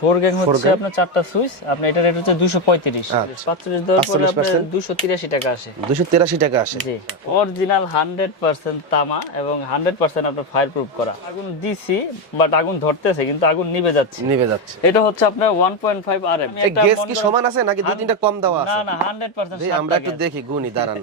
Four gang হচ্ছে আপনার চারটা সুইচ আপনার এটা রেট হচ্ছে দুশো পঁয়ত্রিশ। আচ্ছা। পাঁচচল্লিশ দেওয়ার পরে আপনার দুশো তিরাশি টাকা আসে। দুশো তেরাশি টাকা আসে। জি। অরিজিনাল হান্ড্রেড পার্সেন্ট তামা এবং হান্ড্রেড পার্সেন্ট আপনার ফায়ার প্রুফ করা। আগুন দিছি বাট আগুন ধরতেছে কিন্তু আগুন নিভে যাচ্ছে। নিভে যাচ্ছে। এটা হচ্ছে আপনার one point five R M gas কি সমান আছে নাকি দুই তিনটা কম দেওয়া আছে? না হান্ড্রেড পার্সেন্ট জি, আমরা একটু দেখি দাঁড়ান।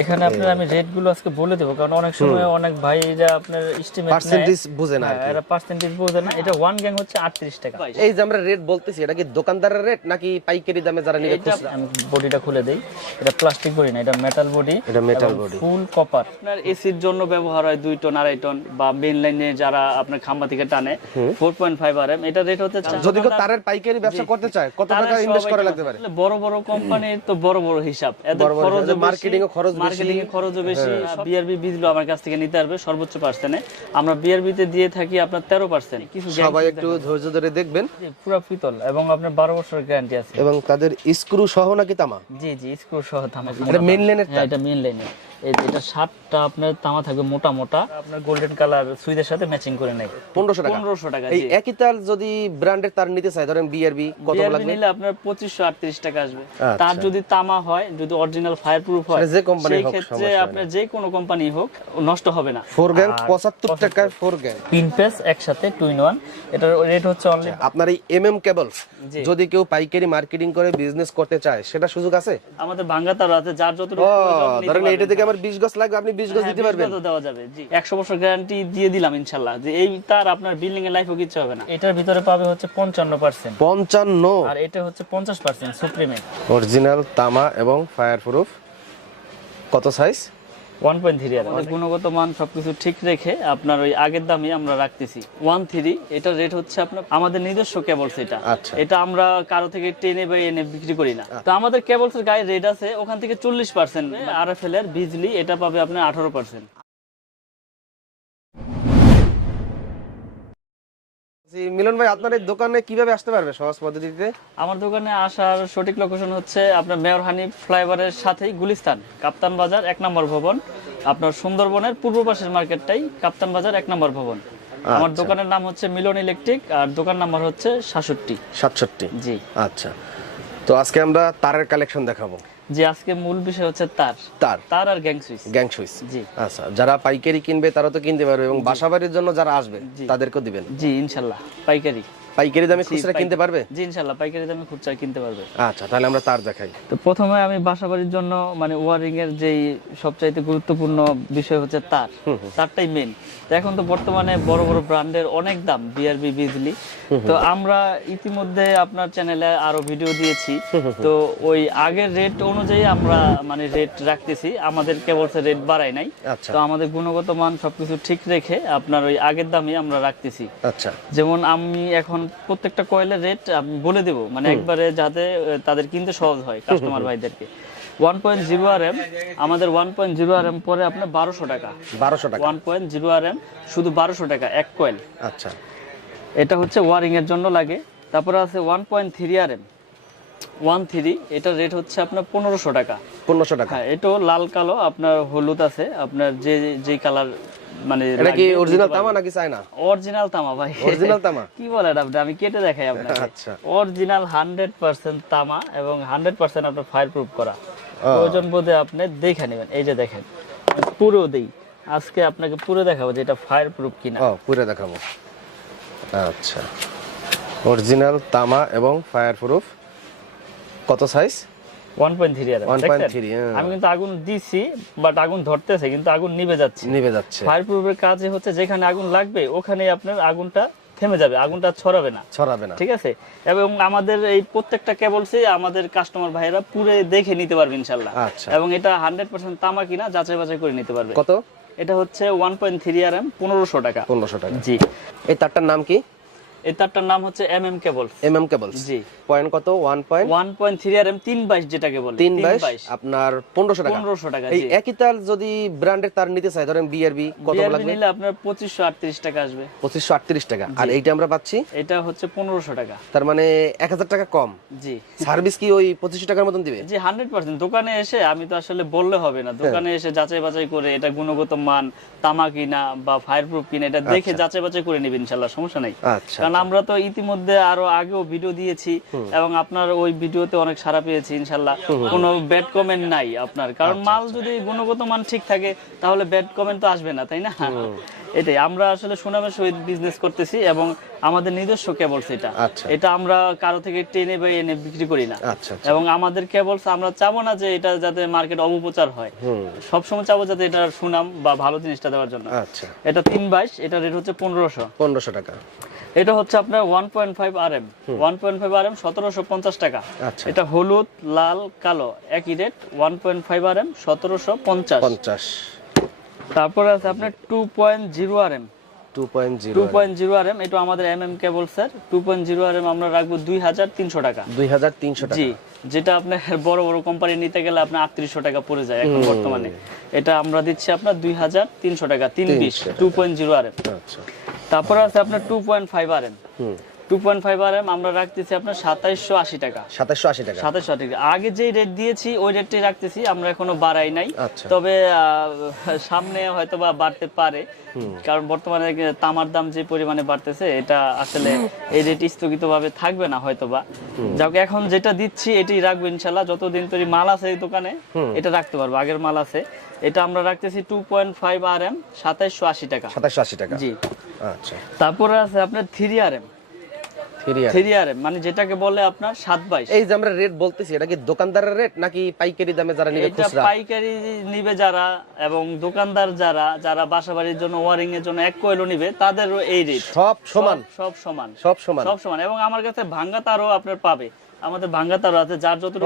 এখানে আপনার আমি রেটগুলো আজকে বলে দেবো কারণ অনেক সময় অনেক ভাইরা আপনার এস্টিমেট পার্সেন্টেজ বুঝে না এরা পার্সেন্টেজ বোঝে না। এটা ওয়ান গ্যাং হচ্ছে আটত্রিশ টাকা। এই যে আমরা রেট বলতেছি এটা কি দোকানদারের রেট নাকি পাইকারি দামে যারা নিবে এটা আমি বডিটা খুলে দেই। এটা প্লাস্টিক বডি না এটা মেটাল বডি এটা metal body। ফুল কপার আপনার এসির জন্য ব্যবহার হয় দুই টন আড়াই টন বা মেইন লাইনে যারা আপনার খাম্বা থেকে টানে four point five R M এটা রেট হচ্ছে যদি কেউ তারের পাইকারি ব্যবসা করতে চায় কত টাকা ইনভেস্ট করা লাগতে পারে? বড় বড় কোম্পানির তো বড় বড় হিসাব। এদের বড় বড় খরচ হিসাব, marketing এ খরচ বেশি। মার্কেটিং এ খরচও বেশি। বিআরবি বীজগুলো আমার কাছ থেকে নিতে পারবে সর্বোচ্চ পার্সেন্টে আমরা বিআরবি তে দিয়ে থাকি আপনার তেরো পার্সেন্ট কিছু সবাই একটু ধৈর্য ধরে দেখবেন। পুরো পিতল এবং আপনার বারো বছর গ্যারান্টি আছে। এবং তাদের স্ক্রু সহ নাকি তামা? জি জি স্ক্রু সহ তামা এটা মেইন লাইনের হ্যাঁ এটা মেইন লাইনে এই এটা সাতটা আপনার তামা থাকবে মোটা মোটা। আপনার গোল্ডেন কালার সুইদের সাথে ম্যাচিং করে নেয়। পনেরোশো টাকা। পনেরোশো টাকা এই একই তার যদি ব্র্যান্ডের তার নিতে চায় ধরেন বিআরবি কত লাগবে? নিলে আপনার পঁচিশশো আটত্রিশ টাকা আসবে। আচ্ছা। তার যদি তামা হয় যদি অরিজিনাল ফায়ার প্রুফ হয় যে সেই হোক, ক্ষেত্রে আপনার যে কোনো কোম্পানি হোক নষ্ট হবে না। ফোর গ্যাং পঁচাত্তর টাকায় ফোর গ্যাং পিন পেস একসাথে টু ইন ওয়ান এটার রেট হচ্ছে অনলি আপনার এই এম এম কেবল যদি কেউ পাইকারি মার্কেটিং করে বিজনেস করতে চায় সেটা সুযোগ আছে? আমাদের ভাঙ্গা তার আছে যার নিতে ধরেন এটা থেকে আমার বিশ গজ লাগবে আপনি বিশ গজ হ্যাঁ, দিতে পারবেন। দেওয়া যাবে জি। একশো বছর গ্যারান্টি দিয়ে দিলাম ইনশাল্লাহ। যে এই তার আপনার বিল্ডিং এর লাইফও কিছু হবে না। এটার ভিতরে পাবে হচ্ছে পঞ্চান্ন পার্সেন্ট পঞ্চান্ন। আর এটা হচ্ছে পঞ্চাশ পার্সেন্ট সুপ্রিমে অরিজিনাল তামা এবং ফায়ার প্রুফ কত সাইজ ওয়ান পয়েন্ট থ্রি আর আমাদের গুণগত মান সবকিছু ঠিক রেখে আপনার ওই আগের দামই আমরা রাখতেছি। ওয়ান থ্রি এটা রেট হচ্ছে আপনার আমাদের নিজস্ব কেবলস এটা। আচ্ছা। এটা আমরা কারও থেকে টেনে বা এনে বিক্রি করি না। তো আমাদের কেবলস এর গায়ে রেট আছে ওখান থেকে চল্লিশ পার্সেন্ট আর এফ এল এর বিজলি এটা পাবে আপনার আঠারো পার্সেন্ট জি, মিলন ভাই আপনার এই দোকানে কীভাবে আসতে পারবে সহজ পদ্ধতিতে? আমার দোকানে আসার সঠিক লোকেশন হচ্ছে আপনার মেয়র হানি ফ্লাইওভারের সাথেই গুলিস্তান কাপ্তান বাজার এক নম্বর ভবন। আপনার সুন্দরবনের পূর্ব পাশের মার্কেটটাই কাপ্তান বাজার এক নম্বর ভবন। আমার আচ্ছা। দোকানের নাম হচ্ছে মিলন ইলেকট্রিক আর দোকান নাম্বার হচ্ছে সাতষট্টি। সাতষট্টি। জি। আচ্ছা। তো আজকে আমরা তারের কালেকশন দেখাবো। জি আজকে মূল বিষয় হচ্ছে তার। তার। তার আর গ্যাং সুইচ। Gang switch. জি। আচ্ছা যারা পাইকারি কিনবে তারা তো কিনতে পারবে এবং বাসাবাড়ির জন্য যারা আসবে তাদেরকেও দিবেন। জি ইনশাল্লাহ পাইকারি। পাইকারি দামে খুচরা কিনতে পারবে? জি ইনশাল্লাহ পাইকারি দামে খুচরা কিনতে পারবে। আচ্ছা তাহলে আমরা তার দেখাই। তো প্রথমে আমি বাসাবাড়ির জন্য মানে ওয়ারিং এর যেই সবচাইতে গুরুত্বপূর্ণ বিষয় হচ্ছে তার। তারটাই মেন এখন তো বর্তমানে বড় বড় ব্র্যান্ডের অনেক দাম বিআরবি বিজলি তো আমরা ইতিমধ্যে আপনার চ্যানেলে আরও ভিডিও দিয়েছি। তো ওই আগের রেট অনুযায়ী আমরা মানে রেট রাখতেছি। আমাদের কেবল রেট বাড়াই নাই। আচ্ছা। তো আমাদের গুণগত মান সবকিছু ঠিক রেখে আপনার ওই আগের দামই আমরা রাখতেছি। আচ্ছা। যেমন আমি এখন প্রত্যেকটা কয়েলের রেট বলে দেব। মানে একবারে যাতে তাদের কিনতে সহজ হয় কাস্টমার ভাইদেরকে। One point zero R M আমাদের one point zero R M পরে আপনার বারোশো টাকা। বারোশো টাকা। One point zero R M শুধু বারোশো টাকা এক কয়েল। আচ্ছা। এটা হচ্ছে ওয়ারিং এর জন্য লাগে। তারপরে আছে one point three R M one three এটার রেট হচ্ছে আপনার পনেরোশো টাকা। পনেরোশো টাকা। হ্যাঁ এটাও লাল কালো আপনার হলুদ আছে আপনার যে যে কালার মানে এটা কি অরিজিনাল তামা নাকি চায়না? অরিজিনাল তামা ভাই। অরিজিনাল তামা? কি বলেন আপনি? আমি কেটে দেখাই আপনাকে। আচ্ছা। অরিজিনাল হান্ড্রেড পার্সেন্ট তামা এবং হান্ড্রেড পার্সেন্ট আপনার ফায়ার করা। প্রয়োজন বোধে আপনি দেখে নেবেন। এই যে দেখেন পুরো দেই। আজকে আপনাকে পুরো দেখাবো যে এটা ফায়ার কিনা। ও পুরো দেখাবো। আচ্ছা। অরিজিনাল তামা এবং ফায়ার প্রুফ কত সাইজ ওয়ান পয়েন্ট থ্রি আর 1.3 হ্যাঁ। আমি কিন্তু আগুন দিছি বাট আগুন ধরতেছে কিন্তু আগুন নিভে যাচ্ছে। নিভে যাচ্ছে। ফায়ার প্রুফের কাজে হচ্ছে যেখানে আগুন লাগবে ওখানে আপনার আগুনটা থেমে যাবে আগুনটা ছড়াবে না। ছড়াবে না। ঠিক আছে? এবং আমাদের এই প্রত্যেকটা কেবলসে আমাদের কাস্টমার ভাইয়েরা পুরো দেখে নিতে পারবে ইনশাল্লাহ আচ্ছা। এবং এটা হান্ড্রেড পার্সেন্ট তামা কিনা যাচাই বাছাই করে নিতে পারবে। কত? এটা হচ্ছে one point three R M পনেরোশো টাকা। পনেরোশো টাকা। জি। এই তারটার নাম কি? এই তারটার নাম হচ্ছে কেবল কেবলস জি। পয়েন্ট কত? One point one point three R M তিন বাইশ যেটাকে বলে। তিন বাইশ? আপনার পনেরোশো টাকা। টাকা এই একই তার যদি ব্র্যান্ডের তার নিতে চাই ধরেন বিআরবি কত লাগবে? নিলে আপনার পঁচিশশো আটত্রিশ টাকা আসবে। পঁচিশশো আটত্রিশ টাকা। আর এইটা আমরা পাচ্ছি? এটা হচ্ছে টাকা। তার মানে এক হাজার টাকা কম। জি। সার্ভিস কি ওই পঁচিশশো টাকার মতন দিবে? জি হান্ড্রেড পার্সেন্ট। দোকানে এসে আমি তো আসলে বললে হবে না। দোকানে এসে যাচাই বাছাই করে এটা গুণগত মান তামা কিনা বা ফায়ার প্রুফ কিনা এটা দেখে যাচাই বাছাই করে নিবেন ইনশাল্লাহ সমস্যা নাই। আচ্ছা। কারণ আমরা তো ইতিমধ্যে আরও আগেও ভিডিও দিয়েছি এবং আপনার ওই ভিডিওতে অনেক সারা পেয়েছি ইনশাল্লাহ। কোনো ব্যাড কমেন্ট নাই আপনার। কারণ আচ্ছা, মাল যদি গুণগত মান ঠিক থাকে তাহলে ব্যাড কমেন্ট তো আসবে না তাই না? এটাই। আমরা আসলে সুনামের সহিত বিজনেস করতেছি এবং আমাদের নিজস্ব কেবলস এটা। আচ্ছা। এটা আমরা কারও থেকে টেনে বা এনে বিক্রি করি না। আচ্ছা আচ্ছা। এবং আমাদের কেবলস আমরা চাবো না যে এটা যাতে মার্কেট অপপ্রচার হয়। সবসময় চাবো যাতে এটার সুনাম বা ভালো জিনিসটা দেওয়ার জন্য। আচ্ছা। এটা তিন বাইশ এটা রেট হচ্ছে পনেরোশো। পনেরোশো টাকা। এটা হচ্ছে আপনার one point five R M one point five R M টাকা। আচ্ছা। এটা হলুদ লাল কালো একই rate one point five R M সতেরোশো পঞ্চাশ। পঞ্চাশ। তারপরে আছে আপনার two point zero R M two point zero two point zero R M এটা আমাদের M M cable sir two point zero আমরা রাখব দুই হাজার তিনশো টাকা। দুই হাজার তিনশো টাকা। জি যেটা আপনার বড় বড় কোম্পানি নিতে গেলে আপনার আটত্রিশশো টাকা পড়ে যায় এখন বর্তমানে। এটা আমরা দিচ্ছি আপনার দুই হাজার তিনশো টাকা তিন বিশ 300 টাকা। Two point zero R M আচ্ছা। তারপরে আছে আপনার two point five R M হুম two point five R M আমরা রাখতেছি আপনার সাতাইশশো আশি টাকা। সাতাশশো আশি টাকা। সাতাইশশো আশি টাকা। আগে যেই রেট দিয়েছি ওই রেটটাই রাখতেছি আমরা এখনও বাড়াই নাই। আচ্ছা। তবে সামনে হয়তো বাড়তে পারে। কারণ বর্তমানে তামার দাম যে পরিমাণে বাড়তেছে এটা আসলে এই রেট থাকবে না হয়তো বা। যাক এখন যেটা দিচ্ছি এটাই রাখব ইনশাল্লাহ। যতদিন তৈরি মাল আছে এই দোকানে এটা রাখতে পারব। আগের মাল আছে। এটা আমরা রাখতেছি two point five R M সাতাইশশো আশি টাকা। সাতাশশো আশি টাকা। জি। আচ্ছা। তারপরে আছে আপনার three R M three R three R M মানে যেটাকে বলে আপনার সাত বাইশ। এই যে আমরা রেট বলতেছি এটা কি দোকানদারের রেট নাকি পাইকারি দামে যারা নিবে এটা পাইকারি নিবে যারা এবং দোকানদার যারা যারা বাসাবাড়ির জন্য ওয়ারিং এর জন্য এক কয়েলও নিবে তাদেরও এই রেট। সব সমান। সব সমান। সব সমান। সব সমান। এবং আমার কাছে ভাঙ্গা তারও আপনার পাবে। আমাদের ভাঙ্গা তারও আছে যার নিতে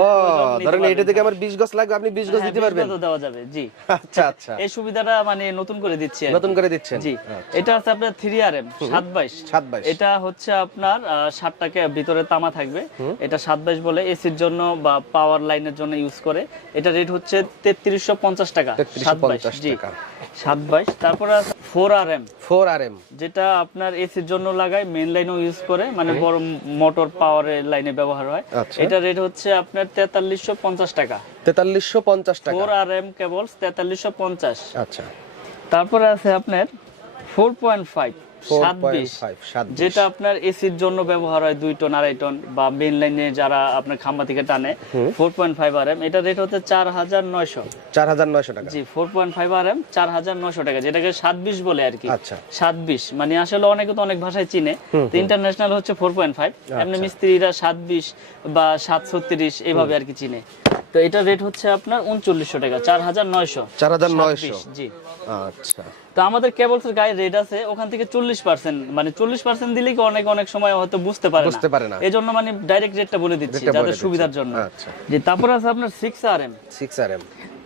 ধরেন। এটা থেকে আমার বিশ গজ লাগবে আপনি বিশ গজ হ্যাঁ, দিতে পারবেন। দেওয়া যাবে জি। আচ্ছা আচ্ছা। এই সুবিধাটা মানে নতুন করে দিচ্ছি নতুন করে দিচ্ছেন। জি। আচ্ছা। এটা আছে আপনার থ্রি আর এম সাত বাইশ। সাত বাইশ। এটা হচ্ছে আপনার ষাট টাকা ভিতরে তামা থাকবে। এটা সাত বাইশ বলে এসির জন্য বা পাওয়ার লাইনের জন্য ইউজ করে। এটা রেট হচ্ছে তেত্রিশশো পঞ্চাশ টাকা 3350 সাত বাইশ। জি। টাকা। সাত বাইশ। তারপরে four R M four R M যেটা আপনার এসির জন্য লাগায় মেন লাইনও ইউজ করে মানে বড় মোটর পাওয়ারের লাইনে ব্যবহার হয়। আচ্ছা। এটা রেট হচ্ছে আপনার তেতাল্লিশশো পঞ্চাশ টাকা। তেতাল্লিশশো পঞ্চাশ টাকা। ফোর আর এম কেবলস তেতাল্লিশশো পঞ্চাশ। আচ্ছা। তারপরে আছে আপনার ফোর পয়েন্ট ফাইভ যেটা আপনার এসির জন্য ব্যবহার হয় দুই টন আড়াই টন বা মেন লাইনে যারা আপনার খাম্বা থেকে টানে four point five R M এটা রেট হচ্ছে চার হাজার নয়শো। চার হাজার নয়শো টাকা। জি four point five R M চার হাজার নয়শো টাকা যেটাকে সাত বিশ বলে আর কি। আচ্ছা। সাত বিশ মানে আসলে অনেকে তো অনেক ভাষায় চিনে তো ইন্টারন্যাশনাল হচ্ছে ফোর পয়েন্ট ফাইভ আচ্ছা। এমনি মিস্ত্রিরা সাত বিশ বা সাত ছত্রিশ এভাবে আর কি চিনে। তো এটা রেট হচ্ছে আপনার উনচল্লিশশো টাকা চার হাজার নয়শো। চার হাজার নয়শো জি। আচ্ছা। তো আমাদের কেবলস এর গায়ে রেট আছে ওখান থেকে চল্লিশ পার্সেন্ট মানে চল্লিশ পার্সেন্ট কি অনেক অনেক সময় হয়তো বুঝতে পারে বুঝতে পারে না। এই জন্য মানে ডাইরেক্ট রেটটা বলে দিচ্ছি যাদের সুবিধার জন্য। আচ্ছা। যে তারপর আছে আপনার six R M six R M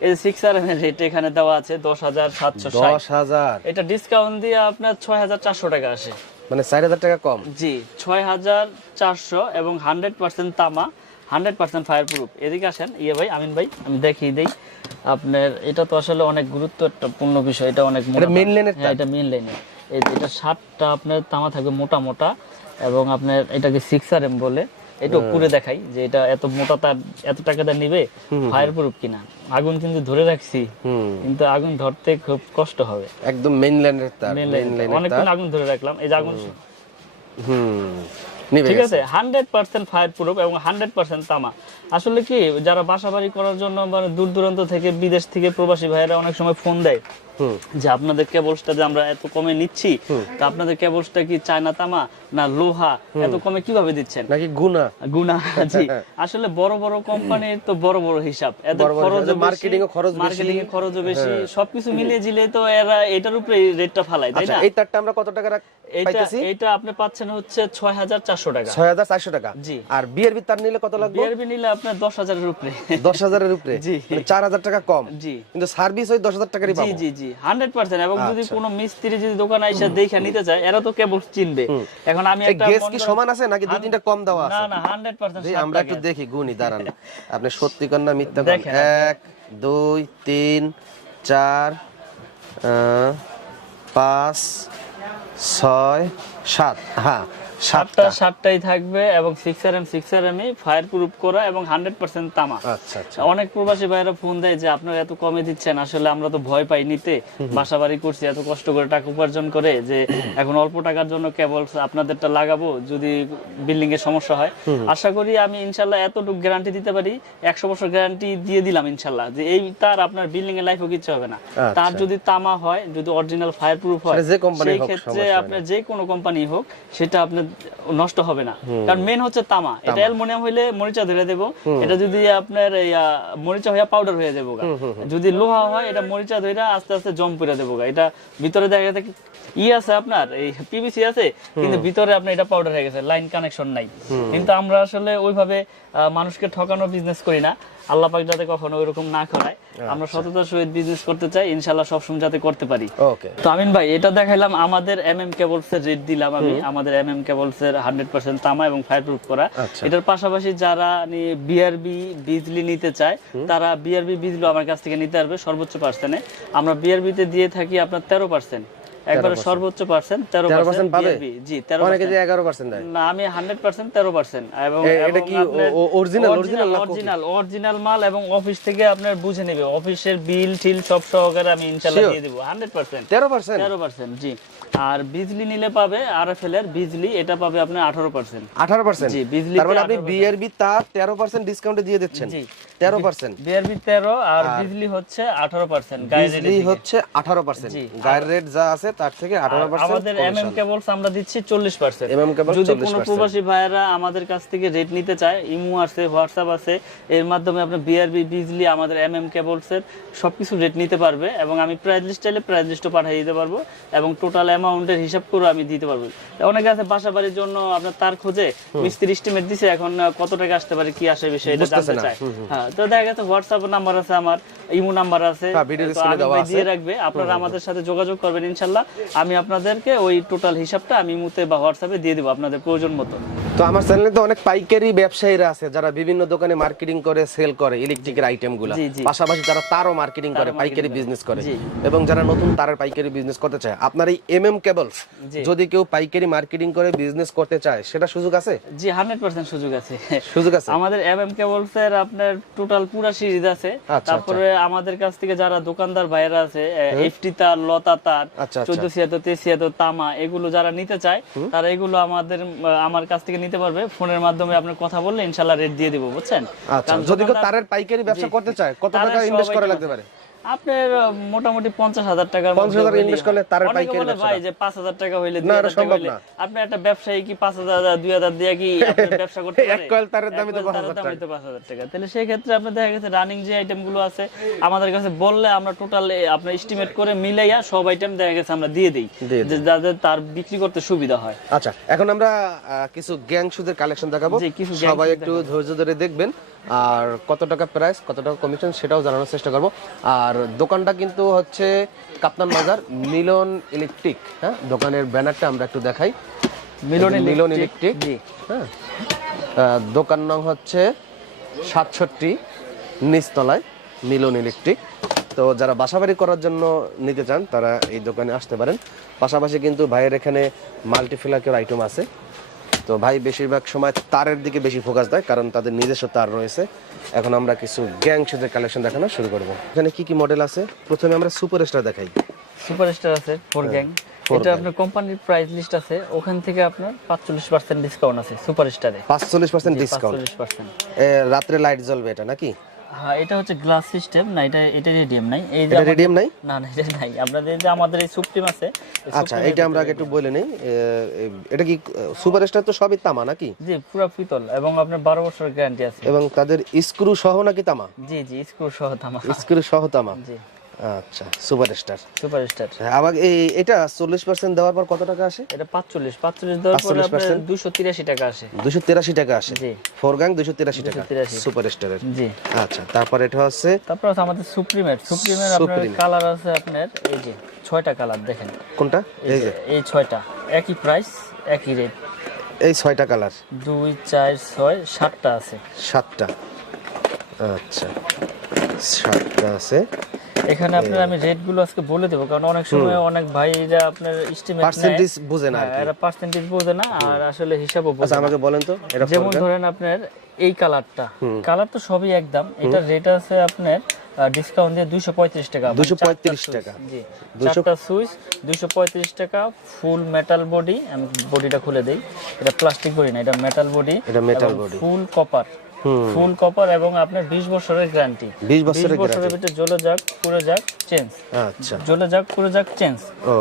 এই সিক্স আর এম এর রেট এখানে দেওয়া আছে দশ হাজার সাতশো দশ হাজার। এটা ডিসকাউন্ট দিয়ে আপনার ছয় হাজার চারশো টাকা আসে। মানে চার হাজার টাকা কম। জি ছয় হাজার চারশো এবং হান্ড্রেড পার্সেন্ট তামা। হান্ড্রেড পার্সেন্ট ফায়ার প্রুফ এদিকে আসেন ইয়ে ভাই আমিন ভাই আমি দেখিয়ে দিই। আপনার এটা তো আসলে অনেক গুরুত্ব একটা পূর্ণ বিষয় এটা অনেক এর হ্যাঁ এটা মেন লাইনে এটা সাতটা আপনার তামা থাকবে মোটা মোটা এবং আপনার এটাকে সিক্স আর এম বলে। এটা পুরে দেখাই যে এটা এত মোটা তার এত টাকা তার নিবে ফায়ার প্রুফ কিনা। আগুন কিন্তু ধরে রাখছি কিন্তু আগুন ধরতে খুব কষ্ট হবে। একদম মেইন লাইনের তার মেন মেইন লাইনে লাইনের অনেকক্ষণ আগুন ধরে রাখলাম এই যে আগুন হুম। ঠিক আছে হান্ড্রেড পার্সেন্ট ফায়ার প্রুফ এবং হান্ড্রেড পার্সেন্ট তামা। আসলে কি যারা বাসা বাড়ি করার জন্য মানে দূর দূরান্ত থেকে বিদেশ থেকে প্রবাসী ভাইয়েরা অনেক সময় ফোন দেয় যে আপনাদের কেবলসটা যে আমরা এত কমে নিচ্ছি তা আপনাদের কেবলসটা কি চায়না তামা না লোহা? এত কমে কীভাবে দিচ্ছেন? নাকি গুনা? গুনা জি। আসলে বড় বড় কোম্পানির তো বড় বড় হিসাব। বড় খরচ marketing ও খরচ বেশি। মার্কেটিং এ খরচও বেশি। সবকিছু মিলিয়ে জিলে তো এরা এটার উপরে রেটটা ফালায় তাই আচ্ছা না? এই তারটা আমরা কত টাকা এটা পাইতেছি? এটা আপনি পাচ্ছেন হচ্ছে ছয় হাজার চারশো টাকা। ছয় হাজার চারশো টাকা? জি। আর বিয়ের তার নিলে কত লাগবে? বিআরবি নিলে আপনার দশ হাজারের উপরে। দশ হাজারের উপরে? জি। মানে চার হাজার টাকা কম। জি। কিন্তু সার্ভিস ওই দশ হাজার টাকারই জি পাবো। জি জি। হান্ড্রেড পার্সেন্ট এবং যদি আচ্ছা। কোনো মিস্ত্রি যদি দোকানে এসে দেখে নিতে চায় এরা তো কেবল চিনবে। এখন আমি একটা কি সমান আছে নাকি দুই তিনটা কম দেওয়া আছে? না পার্সেন্ট জি, আমরা একটু দেখি গুনি দাঁড়ান। আপনি সত্যি কন্যা মিথ্যা কন দেখেন এক দুই তিন চার আহ, পাঁচ ছয় সাত। হ্যাঁ। সাতটা। সাতটা সাতটাই থাকবে এবং six R M six R M fire proof করা এবং হান্ড্রেড পার্সেন্ট তামা। আচ্ছা আচ্ছা। অনেক প্রবাসী ভাইরা ফোন দেয় যে আপনারা এত কমে দিচ্ছেন আসলে আমরা তো ভয় পাই নিতে। বাসা বাড়ি করছি এত কষ্ট করে টাকা উপার্জন করে যে এখন অল্প টাকার জন্য কেবল আপনাদেরটা লাগাবো যদি বিল্ডিং এর সমস্যা হয়। আশা করি আমি ইনশাল্লাহ এতটুকু গ্যারান্টি দিতে পারি। একশো বছর গ্যারান্টি দিয়ে দিলাম ইনশাল্লাহ যে এই তার আপনার বিল্ডিং এর লাইফও কিচ্ছু হবে না। আচ্ছা। তার যদি তামা হয় যদি অরিজিনাল ফায়ার প্রুফ হয় সেই ক্ষেত্রে আপনার যে কোনো কোম্পানি হোক সেটা আপনার নষ্ট হবে না। কারণ মেন হচ্ছে তামা। এটা অ্যালুমিনিয়াম হইলে মরিচা ধরে দেবো। এটা যদি আপনার মরিচা হইয়া পাউডার হয়ে যাব যদি লোহা হয় এটা মরিচা ধরে আস্তে আস্তে জম করে দেবো এটা ভিতরে দেখা যাচ্ছে ই আছে আপনার এই পিভিসি আছে কিন্তু ভিতরে আপনার এটা পাউডার হয়ে গেছে লাইন কানেকশন নাই। কিন্তু আমরা আসলে ওইভাবে মানুষকে ঠকানো বিজনেস করি না। আল্লাহ পাক যাতে কখনো ওইরকম না করায়। আমরা সততার সহিত বিজনেস করতে চাই ইনশাল্লাহ সবসময় যাতে করতে পারি। ওকে তো আমিন ভাই এটা দেখাইলাম আমাদের এম এম কেবলস এর রেট দিলাম আমি। আমাদের এম এম কেবলস এর হান্ড্রেড পার্সেন্ট তামা এবং ফায়ার প্রুফ করা। আচ্ছা। এটার পাশাপাশি যারা বিআরবি বিজলি নিতে চায় তারা বিআরবি বিজলি আমার কাছ থেকে নিতে পারবে সর্বোচ্চ পার্সেন্টে আমরা বিআরবি তে দিয়ে থাকি আপনার তেরো পার্সেন্ট একবারে সর্বোচ্চ পার্সেন্ট 13% পার্সেন্ট পাবে? জি তেরো অনেকে যে এগারো পার্সেন্ট দেয়। না আমি হান্ড্রেড পার্সেন্ট তেরো পার্সেন্ট। এবং এটা কি অরিজিনাল অরিজিনাল অরিজিনাল অরিজিনাল মাল এবং অফিস থেকে আপনার বুঝে নেবে। অফিসের বিল টিল সব সহকারে আমি ইনশাআল্লাহ? দিয়ে দেবো। Hundred percent. তেরো পার্সেন্ট? তেরো পার্সেন্ট জি। আর বিজলি নিলে পাবে আর এফ এল এর বিজলি এটা পাবে পার্সেন্ট আঠারো পার্সেন্ট জি, বিজলিতে তার মানে আপনি বিআরবি তার তেরো পার্সেন্ট ডিসকাউন্টে দিয়ে দিচ্ছেন। জি। তেরো পার্সেন্ট বিআরবি তেরো আর বিজলি হচ্ছে আঠারো পার্সেন্ট বিজলি হচ্ছে আঠারো পার্সেন্ট জি। গায়ের রেট যা আছে তার থেকে আঠারো পার্সেন্ট আমাদের এম এম কেবলস আমরা দিচ্ছি চল্লিশ পার্সেন্ট MM কেবল 40% যদি কোনো প্রবাসী ভাইয়েরা আমাদের কাছ থেকে রেট নিতে চায় ইমো আছে হোয়াটসঅ্যাপ আছে এর মাধ্যমে আপনার বিআরবি বিজলি আমাদের এম এম কেবলস এর সবকিছু রেট নিতে পারবে এবং আমি প্রাইস লিস্ট চাইলে প্রাইস লিস্টও পাঠিয়ে দিতে পারব এবং টোটাল অ্যামাউন্টের হিসাব করে আমি দিতে পারব। অনেকে আছে বাসা বাড়ির জন্য আপনার তার খোঁজে মিস্ত্রি এস্টিমেট দিছে এখন কত টাকা আসতে পারে কি আসে বিষয় এটা জানতে। চায়। হ্যাঁ তো দেখা গেছে হোয়াটসঅ্যাপ নাম্বার আছে আমার ইমো নাম্বার আছে। হ্যাঁ, আছে। দিয়ে রাখবে আপনারা আমাদের সাথে যোগাযোগ করবেন ইনশাল্লাহ। আমি আপনাদেরকে ওই টোটাল হিসাবটা আমি মুতে বা হোয়াটসঅ্যাপে দিয়ে দেবো আপনাদের প্রয়োজন মতো। তো আমার চ্যানেলে তো অনেক পাইকারি ব্যবসায়ীরা আছে যারা বিভিন্ন দোকানে মার্কেটিং করে সেল করে ইলেকট্রিকের আইটেমগুলা। জি, জি। পাশাপাশি যারা তারও মার্কেটিং করে পাইকারি বিজনেস করে। এবং যারা নতুন তারের পাইকারি বিজনেস করতে চায় আপনার এই এম এম কেবলস যদি কেউ পাইকারি মার্কেটিং করে বিজনেস করতে চায় সেটা সুযোগ আছে? জি হান্ড্রেড পার্সেন্ট সুযোগ আছে। সুযোগ আছে? আমাদের এম এম কেবলস এর আপনার টোটাল পুরা সিরিজ আছে। আচ্ছা, তারপরে আমাদের কাছ থেকে যারা দোকানদার ভাইরা আছে এফটি তার লতা তার আচ্ছা, আচ্ছা। চোদ্দ ছিয়াত্তর তেইশ ছিয়াত্তর তামা এগুলো যারা নিতে চায় তারা এগুলো আমাদের আমার কাছ থেকে নিতে পারবে। ফোনের মাধ্যমে আপনার কথা বললে ইনশাল্লাহ রেট দিয়ে দিব বুঝছেন? আচ্ছা যদি কেউ তারের পাইকারি ব্যবসা করতে চায় কত টাকা ইনভেস্ট করা লাগতে পারে? আপনার মোটামুটি পঞ্চাশ হাজার 50,000 মধ্যে invest করলে হয়। পাইকারি। ভাই যে পাঁচ হাজার টাকা হইলে না, এটা সম্ভব না। আপনি একটা ব্যবসায়ী কি পাঁচ হাজার দুই হাজার দিয়ে কি ব্যবসা করতে এক কয়েল তারের দামই তো এক কয়েল 5,000 তারের দামই তো পাঁচ হাজার টাকা। তাহলে সেই ক্ষেত্রে আপনার দেখা গেছে রানিং যে আইটেমগুলো আছে আমাদের কাছে বললে আমরা টোটাল আপনার এস্টিমেট করে মিলাইয়া সব আইটেম দেখা গেছে আমরা দিয়ে দিই যে যাদের তার বিক্রি করতে সুবিধা হয়। আচ্ছা এখন আমরা কিছু গ্যাং শুজের কালেকশন দেখাবো। কিছু সবাই একটু ধৈর্য ধরে দেখবেন আর কত টাকা প্রাইস কত টাকা কমিশন সেটাও জানানোর চেষ্টা করব। আর দোকানটা কিন্তু হচ্ছে কাপ্তান বাজার মিলন ইলেকট্রিক হ্যাঁ? দোকানের ব্যানারটা আমরা একটু দেখাই। মিলন মিলন ইলেকট্রিক জি। হ্যাঁ? দোকান নং হচ্ছে সাতষট্টি নিচতলায় মিলন ইলেকট্রিক। তো যারা বাসাবাড়ি করার জন্য নিতে চান তারা এই দোকানে আসতে পারেন। পাশাপাশি কিন্তু ভাইয়ের এখানে মাল্টিফিলাকের আইটেম আছে। তো ভাই বেশিরভাগ সময় তারের দিকে বেশি ফোকাস দেয় কারণ তাদের নিজস্ব তার রয়েছে। এখন আমরা কিছু গ্যাং সুদের কালেকশন দেখানো শুরু করব। এখানে কি কি মডেল আছে? প্রথমে আমরা সুপার স্টার দেখাই। সুপারস্টার আছে ফোর গ্যাং এটা আপনার কোম্পানির প্রাইস লিস্ট আছে ওখান থেকে আপনার পাঁচচল্লিশ পার্সেন্ট ডিসকাউন্ট আছে সুপারস্টারে পাঁচচল্লিশ পার্সেন্ট ডিসকাউন্ট পাঁচচল্লিশ পার্সেন্ট রাত্রে লাইট জ্বলবে এটা নাকি? হ্যাঁ এটা হচ্ছে গ্লাস সিস্টেম না এটা এটা রেডিয়াম নাই। এই যে রেডিয়াম নাই? না না এটা নাই। আপনাদের যে আমাদের এই সুপ্রিম আছে আচ্ছা এটা আমরা আগে একটু বলে নেই। এটা কি সুপার স্টার তো সবই তামা নাকি? জি পুরো পিতল এবং আপনার বারো বছর গ্যারান্টি আছে। এবং তাদের স্ক্রু সহ নাকি তামা? জি জি স্ক্রু সহ তামা। স্ক্রু সহ তামা। জি। আচ্ছা সুপার স্টার সুপারস্টার আবার এই এটা চল্লিশ পার্সেন্ট দেওয়ার পর কত টাকা আসে? এটা পাঁচচল্লিশ পাঁচচল্লিশ দেওয়ার পরে 45% আপনার দুশো তিরাশি টাকা আসে। দুশো তেরাশি টাকা আসে? জি। ফোর গাং দুশো তেরাশি টাকা। 283 সুপার স্টারের জি। আচ্ছা তারপর এটা হচ্ছে? তারপর আছে আমাদের সুপ্রিমের সুপ্রিমের আপনার কালার আছে আপনার এই যে ছয়টা কালার দেখেন। কোনটা? এই যে এই ছয়টা। একই প্রাইস একই রেট এই ছয়টা কালার দুই চার ছয় সাতটা আছে। সাতটা। আচ্ছা। সাতটা আছে। এখানে আপনার আমি রেটগুলো আজকে বলে দেবো কারণ অনেক সময় অনেক ভাইরা আপনার এস্টিমেট পার্সেন্টেজ বুঝে না এরা পার্সেন্টেজ বোঝে না আর আসলে হিসাবও বোঝে আচ্ছা আমাকে বলেন তো যেমন ধরেন আপনার এই কালারটা কালার তো সবই একদম। এটা রেট আছে আপনার ডিসকাউন্ট দিয়ে দুইশো পঁয়ত্রিশ টাকা। মানে 235 টাকা। সুইচ, জি। চারটা সুইচ দুইশো পঁয়ত্রিশ টাকা ফুল মেটাল বডি আমি বডিটা খুলে দেই। এটা প্লাস্টিক বডি না এটা মেটাল বডি এটা metal body। Full copper full copper এবং আপনার বিশ বছরের গ্যারান্টি। 20 বছরের বছরের ভিতরে জ্বলে যাক পুরো যাক চেঞ্জ আচ্ছা। জ্বলে যাক পুরো যাক চেঞ্জ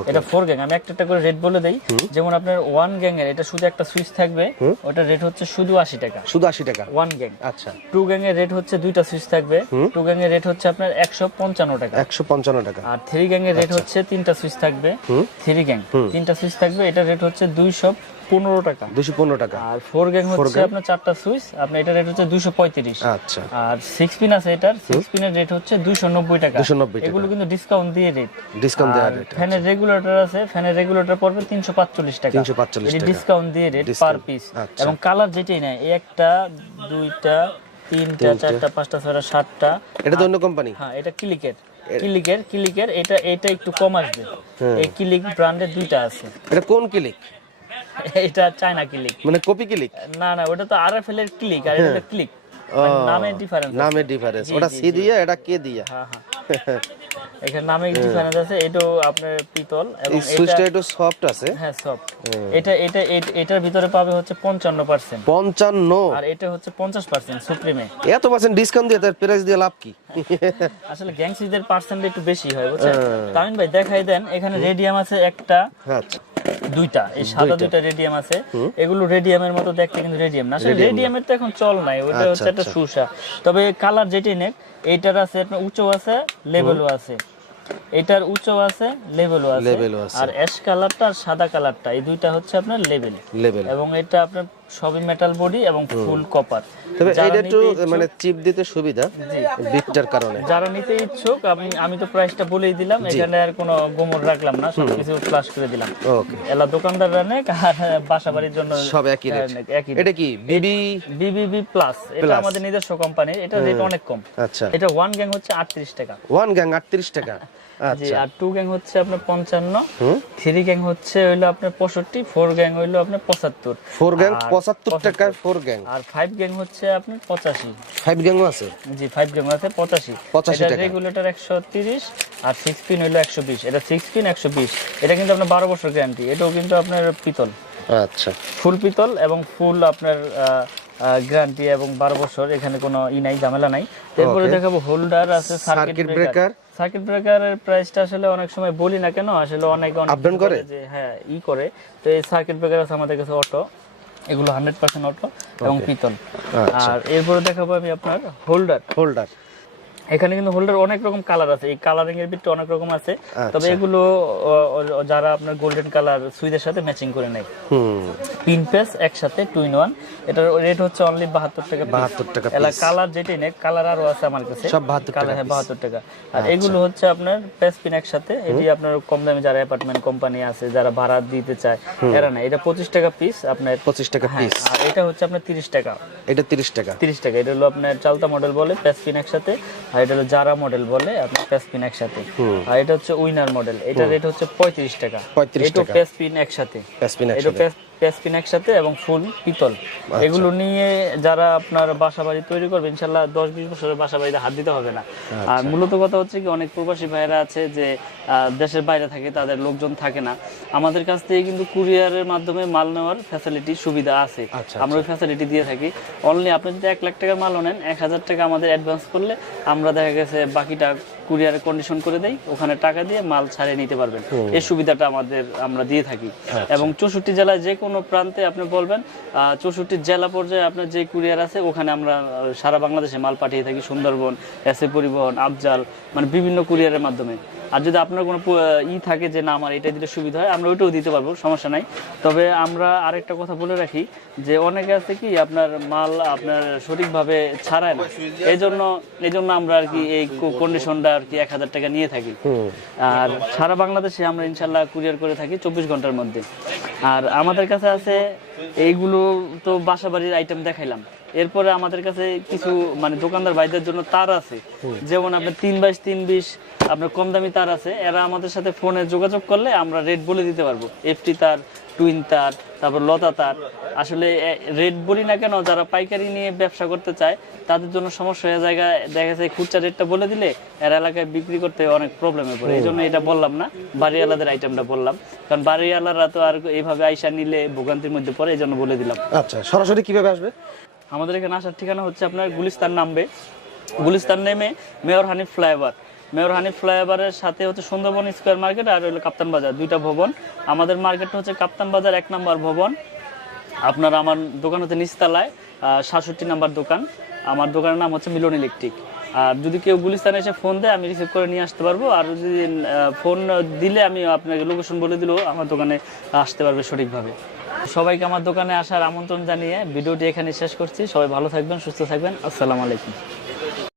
এটা ফোর গ্যাং আমি একটা একটা করে রেট বলে দেই। যেমন আপনার ওয়ান গ্যাং এর এটা শুধু একটা সুইচ থাকবে। ওটা রেট হচ্ছে শুধু আশি টাকা। শুধু আশি টাকা। ওয়ান গ্যাং আচ্ছা। টু গ্যাং এর রেট হচ্ছে দুইটা সুইচ থাকবে। টু গ্যাং এর রেট হচ্ছে আপনার একশো পঞ্চান্ন টাকা। একশো পঞ্চান্ন টাকা। আর থ্রি গ্যাং এর রেট হচ্ছে তিনটা সুইচ থাকবে। থ্রি গ্যাং তিনটা সুইচ থাকবে। এটা রেট হচ্ছে দুইশো পনেরো টাকা। দুশো পনেরো টাকা। আর ফোর গ্যাং হচ্ছে আপনার চারটা সুইচ আপনার এটা রেট হচ্ছে দুইশো পঁয়ত্রিশ। আচ্ছা। আর সিক্স পিন আছে এটার সিক্স পিনের রেট হচ্ছে দুইশো নব্বই টাকা। 290 টাকা। এগুলো কিন্তু ডিসকাউন্ট দিয়ে রেট ডিসকাউন্ট দেওয়া রেট ফ্যানের রেগুলেটর আছে ফ্যানের রেগুলেটর পড়বে তিনশো পাঁচচল্লিশ টাকা। 345 এটি টাকা। ডিসকাউন্ট দিয়ে রেট পার পিস। এবং কালার যেটাই নেয় একটা দুইটা তিনটা চারটা পাঁচটা ছয়টা সাতটা এটা তো অন্য কোম্পানি হ্যাঁ এটা ক্লিকের ক্লিকের ক্লিকের এটা এটা একটু কম আসবে। এই ক্লিক ব্র্যান্ডের দুইটা আছে। এটা কোন ক্লিক এটা চায়না ক্লিক মানে কপি ক্লিক না না ওটা তো আর এফ এল এর ক্লিক আর এটা ক্লিক নামের ডিফারেন্স নামের ডিফারেন্স ওটা সি দিয়া এটা কে দিয়া। হ্যাঁ হ্যাঁ। এখানে নামে ডিফারেন্স আছে এটাও আপনার পিতল এবং এটা সুইচটা একটু সফট আছে। হ্যাঁ সব এটা এটা এটার ভিতরে পাবে হচ্ছে পঞ্চান্ন পার্সেন্ট পঞ্চান্ন? আর এটা হচ্ছে পঞ্চাশ পার্সেন্ট সুপ্রিমে এত পার্সেন্ট ডিসকাউন্ট দিয়ে তার প্রাইস দিয়ে লাভ কি? আসলে গ্যাংসিদের পার্সেন্ট একটু বেশি হয় বুঝছেন? তামিন ভাই দেখাই দেন এখানে রেডিয়াম আছে একটা। আচ্ছা। দুইটা। এই সাদা দুইটা। রেডিয়াম আছে। এগুলো রেডিয়ামের মতো দেখতে কিন্তু রেডিয়াম না। আসলে রেডিয়ামের তো এখন চল নাই ওটা হচ্ছে একটা সুসা তবে কালার যেটি নেক এইটার আছে আপনার উঁচু আছে লেভেলও আছে। এটার উচ্চ আছে লেভেলও আছে। আর অ্যাশ কালারটা আর সাদা কালারটা এই দুইটা হচ্ছে আপনার লেভেল লেভেল এবং এটা আপনার সবই মেটাল বডি এবং ফুল কপার তবে এইটা একটু মানে চিপ দিতে সুবিধা বিটটার কারণে। যারা নিতে ইচ্ছুক আমি আমি তো প্রাইসটা বলেই দিলাম এখানে আর কোনো গোমর রাখলাম না সবকিছু ফ্লাশ করে দিলাম। ওকে। এলা দোকানদাররা নেক আর বাসা বাড়ির জন্য সব একই রেট এটা কি বিবি বিবিবি প্লাস এটা আমাদের নিজস্ব কোম্পানির এটা রেট অনেক কম। আচ্ছা। এটা ওয়ান গ্যাং হচ্ছে আটত্রিশ টাকা। ওয়ান গ্যাং আটত্রিশ টাকা। জি আচ্ছা। আর টু গ্যাং হচ্ছে আপনার পঞ্চান্ন। থ্রি গ্যাং হচ্ছে হইল আপনার পঁয়ষট্টি ফোর গ্যাং হইল আপনার পঁচাত্তর। ফোর গ্যাং পঁচাত্তর টাকায় ফোর গ্যাং আর ফাইভ গ্যাং হচ্ছে আপনার পঁচাশি। ফাইভ গ্যাংও আছে? জি ফাইভ গ্যাং আছে পঁচাশি। 85 এটা রেগুলেটর একশো তিরিশ আর সিক্স পিন হইল একশো বিশ। এটা সিক্স পিন একশো বিশ। এটা কিন্তু আপনার বারো বছর গ্যারান্টি এটাও কিন্তু আপনার পিতল। আচ্ছা। ফুল পিতল এবং ফুল আপনার গ্যারান্টি এবং বারো বছর এখানে কোনো ই নাই ঝামেলা নাই। এরপরে. দেখাবো হোল্ডার আছে সার্কিট ব্রেকার সার্কিট ব্রেকারের প্রাইসটা আসলে অনেক সময় বলি না কেন আসলে অনেক অনেক আপডেট করে? যে হ্যাঁ ই করে। তো এই সার্কিট ব্রেকার আছে আমাদের কাছে অটো এগুলো হান্ড্রেড পার্সেন্ট অটো এবং পিতল। আচ্ছা। আর এরপরে দেখাবো আমি আপনার হোল্ডার হোল্ডার এখানে কিন্তু হোল্ডার অনেক রকম কালার আছে। এই কালারিং এর ভিতরে অনেক রকম আছে। তবে আচ্ছা। এগুলো ও, ও, যারা আপনার গোল্ডেন কালার সুইদের সাথে ম্যাচিং করে নেয়। হুম। পিন পেস একসাথে টু ইন ওয়ান এটার রেট হচ্ছে অনলি বাহাত্তর টাকা বাহাত্তর টাকা এলা কালার যেটাই নেই কালার আরও আছে আমার কাছে। সব 72 টাকা হ্যাঁ। বাহাত্তর টাকা। আর এগুলো হচ্ছে আপনার পেস পিন একসাথে। এটি আপনার কম দামে যারা অ্যাপার্টমেন্ট কোম্পানি আছে যারা ভাড়া দিতে চায় এরা না এটা পঁচিশ টাকা পিস আপনার পঁচিশ টাকা হ্যাঁ পিস আর এটা হচ্ছে আপনার তিরিশ টাকা। এটা তিরিশ টাকা। তিরিশ টাকা। এটা হলো আপনার চালতা মডেল বলে পেসপিন একসাথে। আর এটা হলো জারা মডেল বলে আপনার পেসপিন একসাথে। আর এটা হচ্ছে উইনার মডেল এটা রেট হচ্ছে পঁয়ত্রিশ টাকা। পঁয়ত্রিশ টাকা। পেসপিন একসাথে। প্যাসপিন এটা পেসপিন একসাথে এবং ফুল পিতল। আচ্ছা। এগুলো নিয়ে যারা আপনার বাসা বাড়ি তৈরি করবে ইনশাল্লাহ দশ বিশ বছরের বাসা বাড়িতে হাত দিতে হবে না। আচ্ছা। আর মূলত কথা হচ্ছে কি অনেক প্রবাসী ভাইরা আছে যে দেশের বাইরে থাকে তাদের লোকজন থাকে না। আমাদের কাছ থেকে কিন্তু কুরিয়ারের মাধ্যমে মাল নেওয়ার ফ্যাসিলিটি সুবিধা আছে। আচ্ছা, আমরা ওই ফ্যাসিলিটি দিয়ে থাকি। অনলি আপনি যদি এক লাখ টাকার মালও নেন এক হাজার টাকা আমাদের অ্যাডভান্স করলে আমরা দেখা গেছে বাকিটা কুরিয়ারে কন্ডিশন করে দেই ওখানে টাকা দিয়ে মাল ছাড়িয়ে নিতে পারবেন। এই সুবিধাটা আমাদের আমরা দিয়ে থাকি। এবং চৌষট্টি জেলায় যে কোনো প্রান্তে আপনি বলবেন চৌষট্টি জেলা পর্যায়ে আপনার যে কুরিয়ার আছে ওখানে আমরা সারা বাংলাদেশে মাল পাঠিয়ে থাকি। সুন্দরবন এসএ পরিবহন আফজাল মানে বিভিন্ন কুরিয়ারের মাধ্যমে। আর যদি আপনার কোনো ই থাকে যে না আমার এটা দিলে সুবিধা হয় আমরা ওইটাও দিতে পারব সমস্যা নাই। তবে আমরা আরেকটা কথা বলে রাখি যে অনেকে আছে কি আপনার মাল আপনার সঠিকভাবে ছাড়ায় না। এই জন্য এই জন্য আমরা আর কি এই কন্ডিশনটা আর কি এক হাজার টাকা নিয়ে থাকি। আর সারা বাংলাদেশে আমরা ইনশাল্লাহ কুরিয়ার করে থাকি চব্বিশ ঘণ্টার মধ্যে। আর আমাদের কাছে আছে এইগুলো তো বাসা বাড়ির আইটেম দেখাইলাম। এরপরে আমাদের কাছে কিছু মানে দোকানদার ভাইদের জন্য তার আছে। যেমন আপনার তিন বাইশ তিন বিশ আপনার কম দামি তার আছে। এরা আমাদের সাথে ফোনে যোগাযোগ করলে আমরা রেট বলে দিতে পারব। এফটি তার টুইন তার তারপর লতা তার। আসলে রেট বলি না কেন যারা পাইকারি নিয়ে ব্যবসা করতে চায় তাদের জন্য সমস্যা হয়ে জায়গায় দেখা যাচ্ছে খুচরা রেটটা বলে দিলে এর এলাকায় বিক্রি করতে অনেক প্রবলেমে পড়ে। এই জন্য এটা বললাম না বাড়িওয়ালাদের আইটেমটা বললাম। কারণ বাড়িওয়ালারা তো আর এইভাবে আইসা নিলে ভোগান্তির মধ্যে পড়ে এই জন্য বলে দিলাম। আচ্ছা সরাসরি কীভাবে আসবে? আমাদের এখানে আসার ঠিকানা হচ্ছে আপনার গুলিস্তান নামবে। গুলিস্তান নেমে mayor Hanif flyover. Mayor Hanif ফ্লাইওভারের সাথে হচ্ছে সুন্দরবন স্কোয়ার মার্কেট আর হলো কাপ্তান বাজার, দুইটা ভবন। আমাদের মার্কেটটা হচ্ছে কাপ্তান বাজার এক নম্বর ভবন। আপনার আমার দোকান হচ্ছে নিচতলায় সাতষট্টি নাম্বার দোকান। আমার দোকানের নাম হচ্ছে মিলন ইলেকট্রিক। আর যদি কেউ গুলিস্তানে এসে ফোন দেয়, আমি রিসিভ করে নিয়ে আসতে পারব। আর যদি ফোন দিলে আমি আপনাকে লোকেশন বলে দিলেও আমার দোকানে আসতে পারবে সঠিকভাবে। সবাইকে আমার দোকানে আসার আমন্ত্রণ জানিয়ে ভিডিওটি এখানে শেষ করছি। সবাই ভালো থাকবেন, সুস্থ থাকবেন। আসসালামু আলাইকুম।